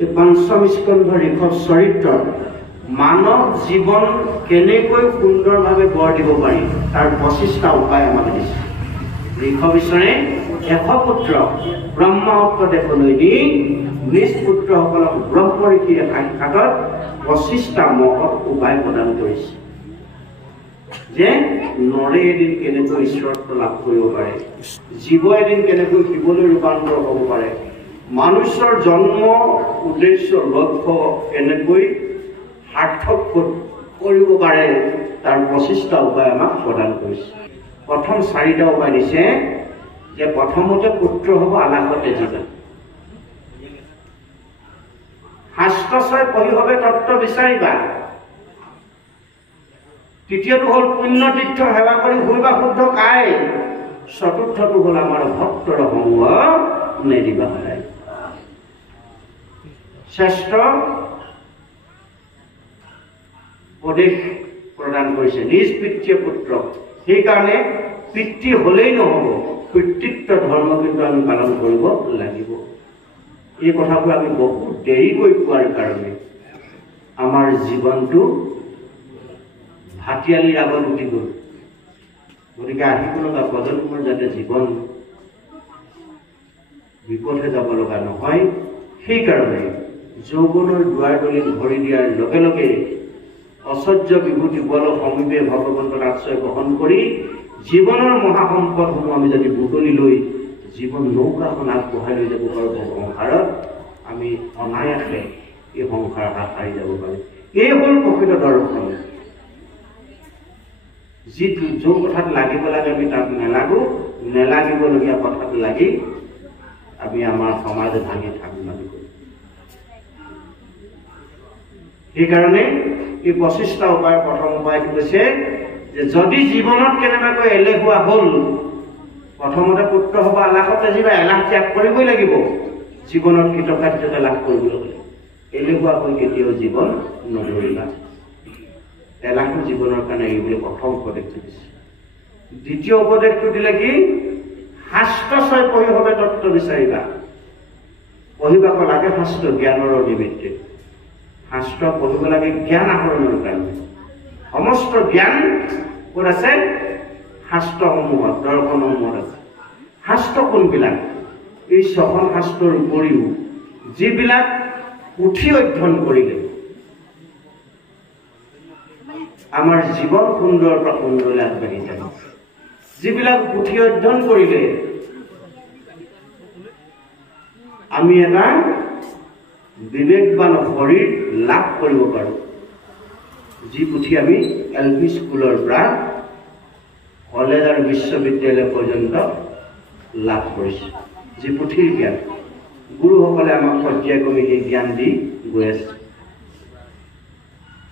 এই পঞ্চম স্কন্ধ ঋষভ চৰিত্ৰত মানৱ জীৱন কেনেকৈ সুন্দৰভাৱে গঢ় দিব পাৰি তাৰ 25টা উপায় আমাক দিছে। ঋষভ ঈশ্বৰে 100 পুত্ৰ ব্ৰহ্মহত্ত দেশলৈ দি নিজ পুত্ৰসকলক ব্ৰহ্ম ঋষিৰ সাক্ষাতত 25টা মহৎ উপায় প্ৰদান কৰিছে যে নৰে এদিন কেনেকৈ ঈশ্বৰত্ব লাভ কৰিব পাৰে, জীৱ এদিন কেনেকৈ শিৱলৈ ৰূপান্তৰ হ'ব পাৰে, মনুষ্যৰ জন্ম উদ্দেশ্য লক্ষ্য কেনেকৈ সাৰ্থক কৰিব পাৰে তাৰ 25টা উপায় আমাক প্ৰদান কৰিছে। প্ৰথম 4টা উপায় দিছে যে প্ৰথমতে পুত্ৰ হ'ব আলাসতে জীৱা, শাস্ত্ৰচয় পঢ়ি হবে তত্ত্ব বিচাৰিবা, তৃতীয়টো হ'ল পুণ্য তীৰ্থ সেৱা কৰি শুইবা শুদ্ধ কাই, চতুৰ্থটো হ'ল আমাৰ ভক্তৰ সংগ নেদিবা সদায়। শ্ৰেষ্ঠ উপদেশ প্ৰদান কৰিছে নিজ পিতৃ পুত্ৰক। সেইকাৰণে পিতৃ হলেই নহ'ব, পিতৃত্ব ধৰ্ম কিন্তু আমি পালন কৰিব লাগিব। এই কথাবোৰ আমি বহুত দেৰিকৈ পোৱাৰ কাৰণে আমাৰ জীৱনটো ভাটিয়ালিৰ আগত উঠি গ'ল। গতিকে আহিব লগা প্ৰজন্মৰ যাতে জীৱন বিপথে যাব লগা নহয়, সেইকাৰণে যৌৱনৰ দুৱাৰ দলিত ভৰি দিয়াৰ লগে লগে অসহ্য বিভূতি বল সমীপে ভগৱন্তৰ আশ্ৰয় গ্ৰহণ কৰি জীৱনৰ মহাসম্পদসমূহ আমি যদি বুটলি লৈ জীৱন নৌকাখন আগবঢ়াই লৈ যাব পাৰোঁ সংসাৰত, আমি অনায়াসে এই সংসাৰ হাত সাৰি যাব পাৰোঁ। এই হ'ল প্ৰকৃত দৰ্শন। যিটো যোন কথাত লাগিব লাগে আমি তাত নেলাগো, নেলাগিবলগীয়া কথাত লাগি আমি আমাৰ সমাজ ভাঙি থাকো লাগি কৰো। সেইকাৰণে এই 25টা উপায়ৰ প্ৰথম উপায়টো হৈছে যে যদি জীৱনত কেনেবাকৈ এলেহুৱা হ'ল, প্ৰথমতে পুত্ৰ হ'ব আলাসতে জীৱা, এলাহ ত্যাগ কৰিবই লাগিব জীৱনত কৃতকাৰ্যতা লাভ কৰিবলৈ হ'লে। এলেহুৱা হৈ কেতিয়াও জীৱন নধৰিবা। এলাহটো জীৱনৰ কাৰণে এৰিবলৈ প্ৰথম উপদেশটো দিছে। দ্বিতীয় উপদেশটো দিলে কি, শাস্ত্ৰচয় পঢ়ি হবে তত্ত্ব বিচাৰিবা। পঢ়িবাক লাগে শাস্ত্ৰ জ্ঞানৰ নিমিত্তে। শাস্ত্ৰ পঢ়িব লাগে জ্ঞান আহৰণৰ কাৰণে। সমস্ত জ্ঞান ক'ত আছে? শাস্ত্ৰসমূহত, দৰ্শনসমূহত আছে। শাস্ত্ৰ কোনবিলাক? এই 6খন শাস্ত্ৰৰ উপৰিও যিবিলাক পুথি অধ্যয়ন কৰিলে আমাৰ জীৱন সুন্দৰৰ পৰা সুন্দৰলৈ আগবাঢ়ি যাব। যিবিলাক পুথি অধ্যয়ন কৰিলে আমি এটা বিবেকবান শৰীৰ লাভ কৰিব পাৰোঁ। যি পুথি আমি LP স্কুলৰ পৰা কলেজ আৰু বিশ্ববিদ্যালয় পৰ্যন্ত লাভ কৰিছোঁ, যি পুথিৰ জ্ঞান গুৰুসকলে আমাক পৰ্যায়ক্ৰমে সেই জ্ঞান দি গৈ আছে।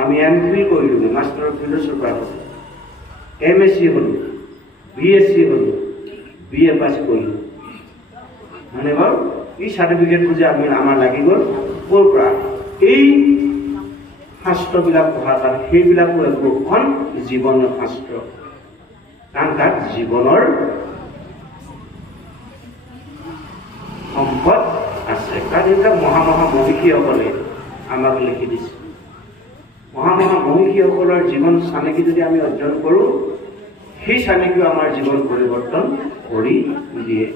আমি MPhil কৰিলোঁ, মাষ্টাৰ অফ ফিলচফাৰ, MSc হ'লোঁ, BSc হ'লোঁ, BA পাছ কৰিলোঁ। মানে বাৰু এই চাৰ্টিফিকেটটো যে আমাৰ লাগি গ'ল ক'ৰ পৰা? এই শাস্ত্ৰবিলাক পঢ়াৰ কাৰণে। সেইবিলাকো একোখন জীৱনৰ শাস্ত্ৰ, কাৰণ তাত জীৱনৰ সম্পদ আছে। কাৰণ এইবিলাক মহামহীষীসকলে আমাক লিখি দিছে। মহামহীষীসকলৰ জীৱন চানেকি যদি আমি অধ্যয়ন কৰোঁ, সেই চানেকিও আমাৰ জীৱন পৰিৱৰ্তন কৰি দিয়ে।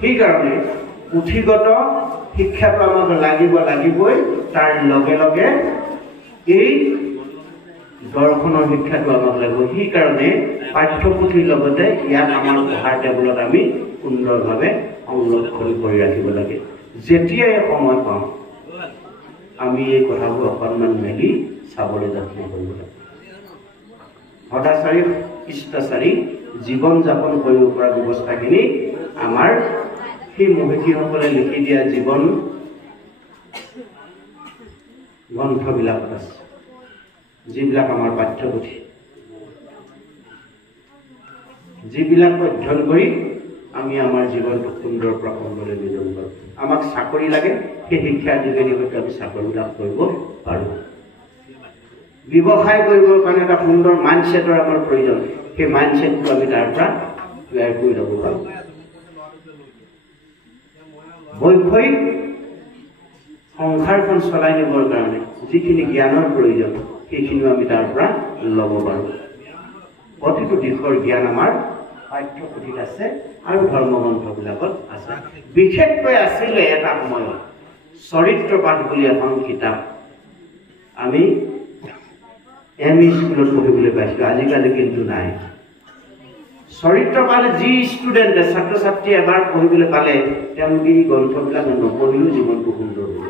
সেইকাৰণে পুথিগত শিক্ষাটো আমাক লাগিবই, তাৰ লগে লগে এই দৰ্শনৰ শিক্ষাটো আমাক লাগিব। সেইকাৰণে পাঠ্যপুথিৰ লগতে ইয়াত আমাৰ পঢ়াৰ টেবুলত আমি সুন্দৰভাৱে সংৰক্ষণ কৰি ৰাখিব লাগে। যেতিয়াই সময় পাওঁ আমি এই কথাবোৰ অকণমান মেলি চাবলৈ যত্ন কৰিব লাগে। সদাচাৰী শিষ্টাচাৰী জীৱন যাপন কৰিব পৰা ব্যৱস্থাখিনি আমাৰ সেই মহীষীসকলে লিখি দিয়া জীৱন গ্ৰন্থবিলাকত আছে, যিবিলাক আমাৰ পাঠ্যপুথি, যিবিলাক অধ্যয়ন কৰি আমি আমাৰ জীৱনটো সুন্দৰ পৰা সুন্দৰলৈ লৈ যাব পাৰোঁ। আমাক চাকৰি লাগে, সেই শিক্ষাৰ যোগেদি হয়তো আমি চাকৰি লাভ কৰিব পাৰোঁ। ব্যৱসায় কৰিবৰ কাৰণে এটা সুন্দৰ মাইণ্ডছেটৰ আমাৰ প্ৰয়োজন, সেই মাইণ্ডছেটটো আমি তাৰ পৰা তৈয়াৰ কৰি ল'ব পাৰোঁ। বৈষয়িক সংসাৰখন চলাই নিবৰ কাৰণে যিখিনি জ্ঞানৰ প্ৰয়োজন সেইখিনিও আমি তাৰ পৰা ল'ব পাৰোঁ। প্ৰতিটো দিশৰ জ্ঞান আমাৰ পাঠ্যপুথিত আছে আৰু ধৰ্মগ্ৰন্থবিলাকত আছে। বিশেষকৈ আছিলে এটা সময়ত চৰিত্ৰ পাঠ বুলি এখন কিতাপ আমি এম.ই. স্কুলত পঢ়িবলৈ পাইছিলোঁ, আজিকালি কিন্তু নাই। চৰিত্ৰ পাঠ যি ষ্টুডেণ্টে ছাত্ৰ ছাত্ৰী এবাৰ পঢ়িবলৈ পালে তেওঁলোকে এই গ্ৰন্থবিলাক নপঢ়িলেও জীৱনটো সুন্দৰ হ'ব।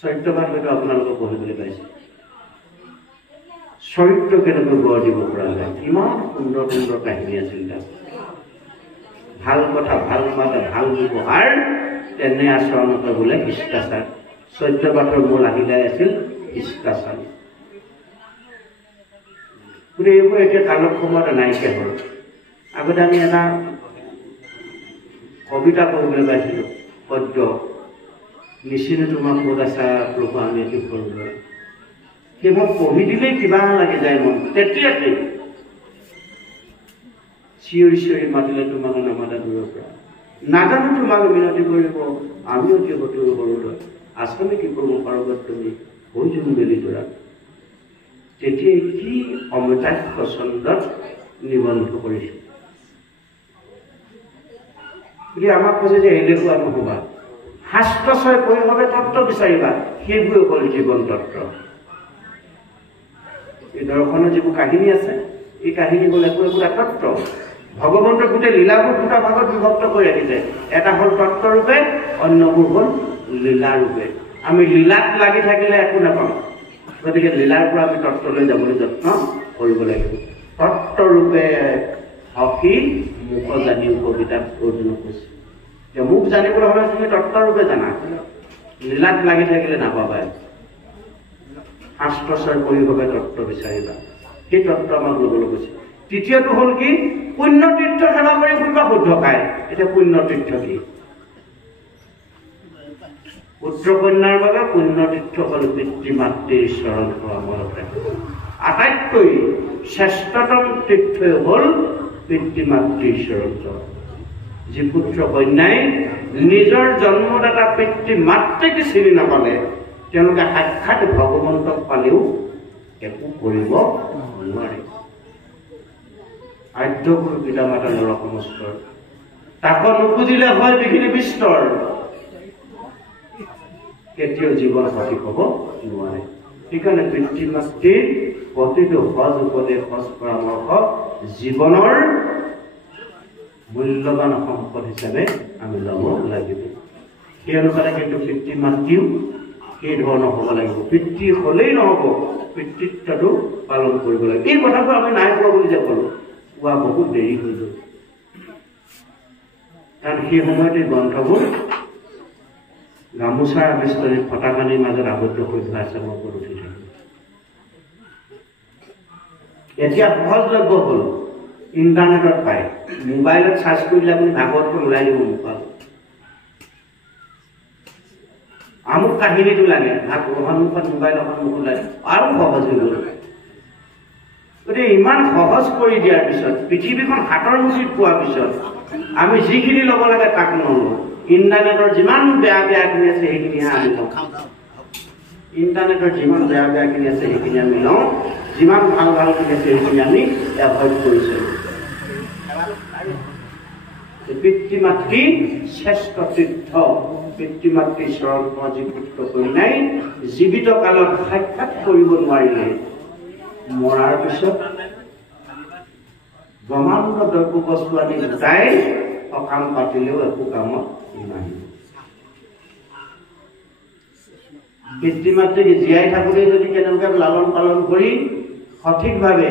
চৰিত্ৰ পাঠ হয়তো আপোনালোকে পঢ়িবলৈ পাইছে। চৰিত্ৰ কেনেকৈ গঢ় দিব পৰা যায়, ইমান সুন্দৰ সুন্দৰ কাহিনী আছিল তাত। ভাল কথা, ভাল মাত, ভাল ব্যৱহাৰ, তেনে আচৰণতে বোলে শিষ্টাচাৰ। চৰিত্ৰ পাঠৰ মূল আহিলাই আছিল শিষ্টাচাৰ। গতিকে এইবোৰ এতিয়া কালক্ৰমত নাইকিয়া হ'ল। আগতে আমি এটা কবিতা পঢ়িবলৈ পাইছিলোঁ, পদ্য, নিচিনো তোমাক ক'ত আছা প্ৰভু আমি এটি সৰু। সেইবোৰ পঢ়ি দিলেই কিবা লাগি যায় মন। তেতিয়াতে চিঞৰি চিঞৰি মাতিলে তোমাক নামাতা দূৰৰ পৰা, নাজানো তোমাক মিনতি কৰিব আমি অতি বতুৰ সৰুলৈ, আচলতে কি কৰিব পাৰোঁ তুমি হৈযোন মেলি তোৰা। তেতিয়াই কি অমৃতাক্ষ ছন্দত নিবন্ধ কৰিছিল। গতিকে আমাক কৈছে যে এলেহুৱা নহবা, শাস্ত্ৰচয় পৰিভাৱে তত্ত্ব বিচাৰিবা, সেইবোৰে হ'ল জীৱন তত্ত্ব। এই দৰ্শনৰ যিবোৰ কাহিনী আছে, এই কাহিনী হ'ল একো একোটা তত্ত্ব। ভগৱন্তৰ গোটেই লীলাবোৰ দুটা ভাগত বিভক্ত কৰি ৰাখিছে। এটা হ'ল তত্ত্বৰূপে, অন্যবোৰ হ'ল লীলাৰূপে। আমি লীলাত লাগি থাকিলে একো নাপাওঁ, গতিকে লীলাৰ পৰা আমি তত্ত্বলৈ যাবলৈ যত্ন কৰিব লাগিব। তত্ত্বৰূপে হকি মুখ জানিও কবিতাত অৰ্জুনক কৈছে যে মোক জানিবলৈ হ'লে তুমি তত্ত্বৰূপে জানা, লীলাত লাগি থাকিলে নাপাবাই। শাস্ত্ৰচয় পৰিভাৱে তত্ত্ব বিচাৰিবা, সেই তত্ত্ব আমাক ল'বলৈ কৈছে। তৃতীয়টো হ'ল কি, পুণ্য তীৰ্থ সেৱা কৰি কোনোবা শুদ্ধ খায়। এতিয়া পুণ্য তীৰ্থ কি? পুত্ৰ কন্যাৰ বাবে পুণ্য তীৰ্থ হ'ল পিতৃ মাতৃৰ চৰণ সেৱা মনত ৰাখে। আটাইতকৈ শ্ৰেষ্ঠতম তীৰ্থই হ'ল পিতৃ মাতৃৰ চৰণ সেৱা। যি পুত্ৰ কন্যাই নিজৰ জন্মদাতা পিতৃ মাতৃকে চিনি নাপালে, তেওঁলোকে সাক্ষাৎ ভগৱন্তক পালেও একো কৰিব নোৱাৰে। আদ্যগুৰু পিতা মাতা নৰসমস্তৰ, তাকো নুপুজিলে হয় বিঘিনি বিস্তৰ, কেতিয়াও জীৱন সঠিক হ'ব নোৱাৰে। সেইকাৰণে পিতৃ মাতৃৰ প্ৰতিটো সজ উপদেশ, সজ পৰামৰ্শ জীৱনৰ মূল্যৱান সম্পদ হিচাপে আমি ল'ব লাগিব। সেই অনুসাৰে কিন্তু পিতৃ মাতৃও সেই ধৰণৰ হ'ব লাগিব। পিতৃ হ'লেই নহ'ব, পিতৃত্বটো পালন কৰিব লাগিব। এই কথাবোৰ আমি নাই পোৱা বুলি যে ক'লোঁ, কোৱা বহুত দেৰি হৈ গ'ল। কাৰণ সেই সময়তে গ্ৰন্থবোৰ গামোচাৰ আৱিষ্কাৰীত ফটাকানিৰ মাজত আবদ্ধ হৈ থোৱা আছে, মই ওপৰত উঠি থাকিম। এতিয়া সহজলভ্য হ'ল, ইণ্টাৰনেটত পায়, মোবাইলত চাৰ্চ কৰিলে আপুনি ভাগৱতখন ওলাই দিব মুখত। আমুক কাহিনীটো লাগে, সন্মুখত মোবাইল সন্মুখত ওলাই আৰু সহজ হৈ গ'ল। গতিকে ইমান সহজ কৰি দিয়াৰ পিছত, পৃথিৱীখন হাতৰ মুঠিত পোৱাৰ পিছত আমি যিখিনি ল'ব লাগে তাক নলওঁ। ইণ্টাৰনেটৰ যিমান বেয়া বেয়াখিনি আছে সেইখিনিহে আমি লওঁ। ইণ্টাৰনেটৰ যিমান বেয়া বেয়াখিনি আছে সেইখিনি আমি লওঁ, যিমান ভাল ভালখিনি আছে সেইখিনি আমি এভইড কৰিছোঁ। পিতৃ মাতৃ শ্ৰেষ্ঠ তীৰ্থ, পিতৃ মাতৃ চৰণ যি পুত্ৰ কন্যাই জীৱিত কালত সাক্ষাৎ কৰিব নোৱাৰিলে, মৰাৰ পিছত ব্ৰহ্মাণ্ড দ্ৰব্য বস্তু আদি গোটাই সকাম পাতিলেও একো কামত নাহিব। পিতৃ মাতৃক জীয়াই থাকোঁতে যদি কেনেকৈ লালন পালন কৰি সঠিকভাৱে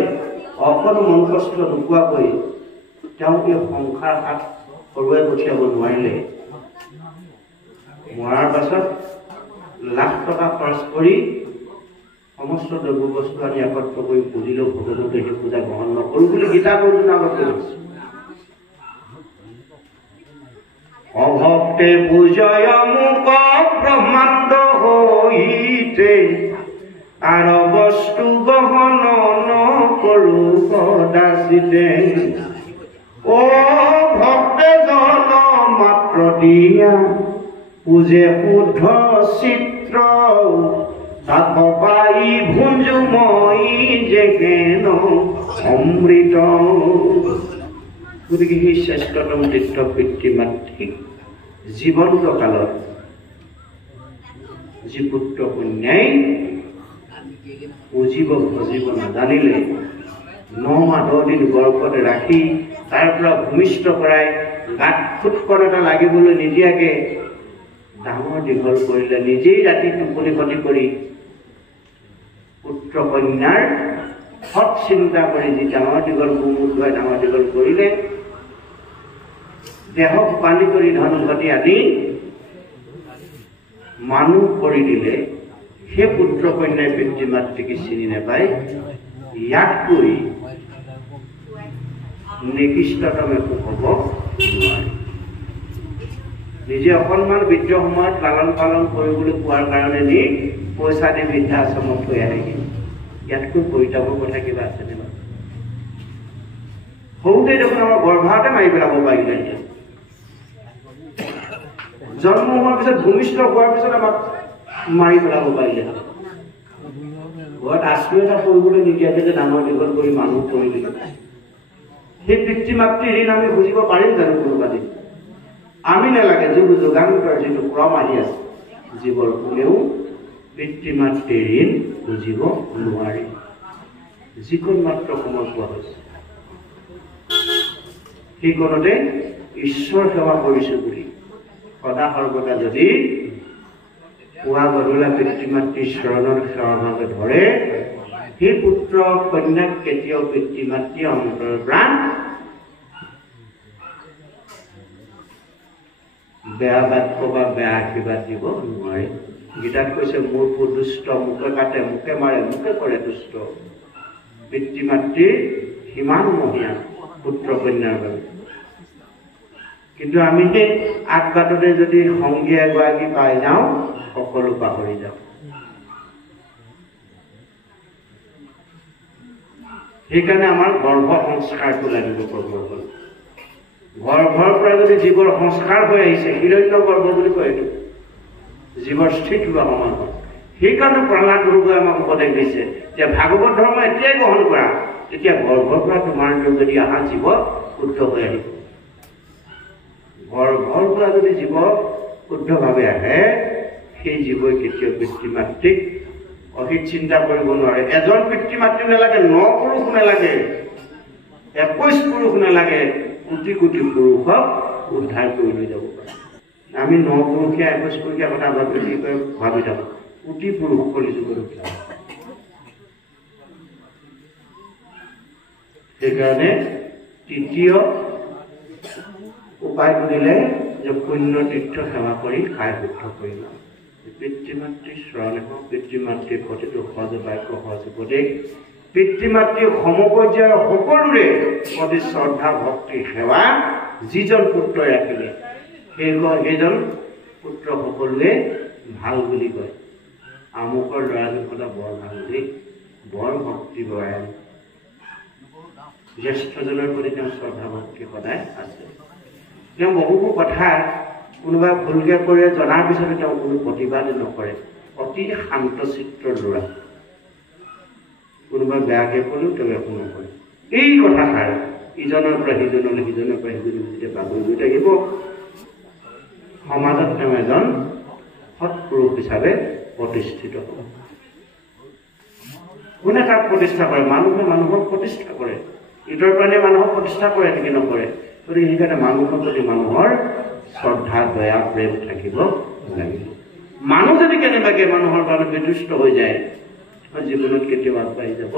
অকণো মন কষ্ট নোপোৱাকৈ তেওঁক এই সংসাৰ হাত সৰুৱাই পঠিয়াব নোৱাৰিলে, মৰাৰ পাছত লাখ টকা খৰচ কৰি সমস্ত দ্ৰব্য বস্তু আনি একত্ৰ কৰি পুজিলেও ভগৱন্তে সেই পূজা গ্ৰহণ নকৰোঁ বুলি গীতা অৰ্জুনৰ আগত কৈছে। অভক্তে পূজয় মুক ব্ৰহ্মাণ্ড হৈতে, আৰ বস্তু গ্ৰহণ নকৰো সদাচিতে। ও ভক্তে জন মাত্ৰ দিয়া পূজে শুদ্ধ চিত্ৰ তাত পাই ভুঞ্জু মই যেন অমৃত। গতিকে সেই শ্ৰেষ্ঠতম তীৰ্থ পিতৃ মাতৃক জীৱন্ত কালত যি পুত্ৰ কন্যাই পুজিব ভজিব নাজানিলে 9 মাহ 10 দিন গৰ্ভত ৰাখি তাৰ পৰা ভূমিষ্ঠ কৰাই গাত ফুটকণ এটা লাগিবলৈ নিদিয়াকে ডাঙৰ দীঘল কৰিলে, নিজেই ৰাতি টোপনি ক্ষতি কৰি পুত্ৰ কন্যাৰ সৎ চিন্তা কৰি যি ডাঙৰ দীঘল গোমুখুৱাই ডাঙৰ দীঘল কৰিলে, দেহক পানী কৰি ধন ঘটি আনি মানুহ কৰি দিলে, সেই পুত্ৰ কন্যাই পিতৃ মাতৃকে চিনি নাপায়। ইয়াতকৈ নিকৃষ্টতম একো হ'ব নোৱাৰে। নিজে অকণমান বৃদ্ধ সময়ত লালন পালন কৰিবলৈ পোৱাৰ কাৰণে নি পইচা দি বৃদ্ধাশ্ৰমত থৈ আহেগৈ। ইয়াতকৈ পৰিতাপৰ কথা কিবা আছেনে বাৰু? সৰুতে দেখোন আমাৰ গৰ্ভতে মাৰি পেলাব পাৰিলে। এতিয়া জন্ম হোৱাৰ পিছত ভূমিষ্ঠ হোৱাৰ পিছত আমাক মাৰি পেলাব পাৰিলে। ঘৰত আশ্ৰয় এটা কৰিবলৈ নিদিয়াকে যে ডাঙৰ দীঘল কৰি মানুহ কৰি দিলে, সেই পিতৃ মাতৃৰ ঋণ আমি বুজিব পাৰিম জানো কোনোবা দিন? আমি নালাগে। যুগ যুগান্তৰ যিটো ক্ৰম আহি আছে, জীৱৰ কোনেও পিতৃ মাতৃৰ ঋণ বুজিব নোৱাৰে। যিকোন মাত্ৰ সময় পোৱা হৈছে সেইকণতে ঈশ্বৰ সেৱা কৰিছো বুলি সদা সৰ্বদা যদি পুৱা গধূলা পিতৃ মাতৃৰ চৰণৰ সেৱাভাৱে ধৰে, সেই পুত্ৰ কন্যাক কেতিয়াও পিতৃ মাতৃ অন্তৰৰ প্ৰাণ বেয়া বাক্য বা বেয়া আশীৰ্বাদ দিব নোৱাৰে। গীতাত কৈছে মোৰ পুত দুষ্ট, মুখে কাটে মুখে মাৰে মুখে কৰে দুষ্ট। পিতৃ মাতৃৰ সিমান মহিয়া পুত্ৰ কন্যাৰ বাবে। কিন্তু আমি সেই আগবাটতে যদি সংগী এগৰাকী পাই যাওঁ, সকলো পাহৰি যাওঁ। সেইকাৰণে আমাৰ গৰ্ভ সংস্কাৰটো লাগিব। প্ৰভুসকল, গৰ্ভৰ পৰা যদি জীৱৰ সংস্কাৰ হৈ আহিছে, হিৰণ্য গৰ্ভ বুলি কয় এইটো, জীৱৰ স্থিত হোৱা সময় হ'ল। সেইকাৰণে প্ৰহ্লাদ গুৰুৱে আমাক উপদেশ দিছে যে ভাগৱত ধৰ্ম এতিয়াই গ্ৰহণ কৰা, তেতিয়া গৰ্ভৰ পৰা তোমাৰ যদি অহা জীৱ শুদ্ধ হৈ আহিব। গৰ্ভৰ পৰা যদি জীৱ শুদ্ধভাৱে আহে, সেই জীৱই কেতিয়াও পিতৃ মাতৃক অহিত চিন্তা কৰিব নোৱাৰে। এজন পিতৃ মাতৃ নালাগে, 9 পুৰুষ নালাগে, 21 পুৰুষ নালাগে, কোটি কোটি পুৰুষক উদ্ধাৰ কৰি লৈ যাব পাৰে। আমি 9 পুৰুষীয়া 21 পুৰুষীয়া কথা ভাবি থাকোঁ, কোটি পুৰুষ কলিযুগত উদ্ধাৰ। সেইকাৰণে তৃতীয় উপায় বুলিলে যে পুণ্য তীৰ্থ সেৱা কৰি খাই শুদ্ধ কৰি লওঁ। পিতৃ মাতৃৰ শৰণ হওক, পিতৃ মাতৃৰ প্ৰতিটো সহজ বাক্য সহজ উপদেশ, পিতৃ মাতৃৰ সমপৰ্যায়ৰ সকলোৰে প্ৰতি শ্ৰদ্ধা ভক্তি সেৱা যিজন পুত্ৰই ৰাখিলে, সেইজন পুত্ৰ সকলোৱে ভাল বুলি কয়। আমুকৰ ল'ৰাজন সদায় বৰ ভাল দেই, বৰ ভক্তি বৰাই। জ্যেষ্ঠজনৰ প্ৰতি তেওঁ শ্ৰদ্ধা ভক্তি সদায় আছে। তেওঁ বহুবোৰ কথা কোনোবাই ভুলকে কৰে, জনাৰ পিছতো তেওঁ কোনো প্ৰতিবাদ নকৰে। অতি শান্ত চিত্ৰৰ ল'ৰা। কোনোবাই বেয়াকে ক'লেও তেওঁ একো নকৰে। এই কথাষাৰ ইজনৰ পৰা সিজনলৈ, সিজনৰ পৰা সিজনলৈ যেতিয়া বাগৰি গৈ থাকিব, সমাজত তেওঁ এজন সৎপুৰুষ হিচাপে প্ৰতিষ্ঠিত হ'ব। কোনে তাক প্ৰতিষ্ঠা কৰে? মানুহে মানুহক প্ৰতিষ্ঠা কৰে। ইটোৰ প্ৰাণীয়ে মানুহক প্ৰতিষ্ঠা কৰে নেকি? নকৰে। গতিকে সেইকাৰণে মানুহৰ প্ৰতি মানুহৰ শ্ৰদ্ধা দয়া প্ৰেম থাকিব লাগিব। মানুহ যদি কেনেবাকে মানুহৰ কাৰণে বিতুষ্ট হৈ যায়, জীৱনত কেতিয়াও আগবাঢ়ি যাব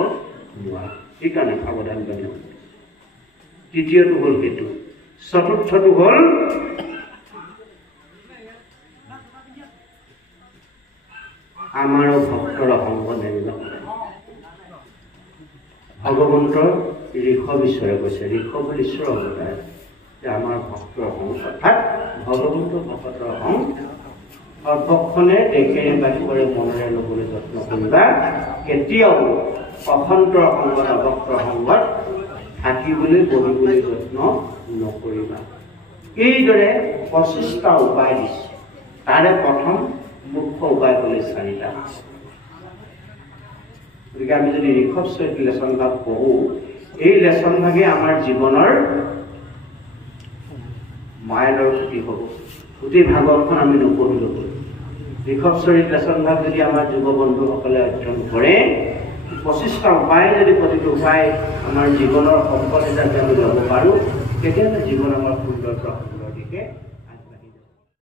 নোৱাৰে। সেইকাৰণে সাৱধান বানিব। তৃতীয়টো হ'ল সেইটো। চতুৰ্থটো হ'ল আমাৰো ভক্তৰ সংগ নেৰিব। ভগৱন্তৰ ঋষভ ঈশ্বৰে কৈছে, ঋষভ ঈশ্বৰ অৱতাৰ যে আমাৰ ভক্তৰ সংগ, অৰ্থাৎ ভগৱন্ত ভকতৰ সংগ সৰ্বক্ষণে দেশেৰে বাহিৰে মনেৰে ল'বলৈ যত্ন কৰিবা। কেতিয়াও অসন্তৰ সংগত অভক্তৰ সংগত থাকিবলৈ বহিবলৈ যত্ন নকৰিবা। এইদৰে 25টা উপায় দিছে। তাৰে প্ৰথম মুখ্য উপায় হ'ল চাৰিটা। গতিকে আমি যদি ঋষভ চৰিত লেচন ভাগ পঢ়ো, এই লেচন ভাগে আমাৰ জীৱনৰ মাইলৰ ক্ষতি হ'ব। গোটেই ভাগৱতখন আমি নপঢ়িলো হ'ল। ঋষভ চৰিত লেচন ভাগ যদি আমাৰ যুৱ বন্ধুসকলে অধ্যয়ন কৰে, 25টা উপায় যদি প্ৰতিটো উপায় আমাৰ জীৱনৰ সম্পদ হিচাপে আমি ল'ব পাৰোঁ, তেতিয়াহ'লে জীৱন আমাৰ সুন্দৰ দিশে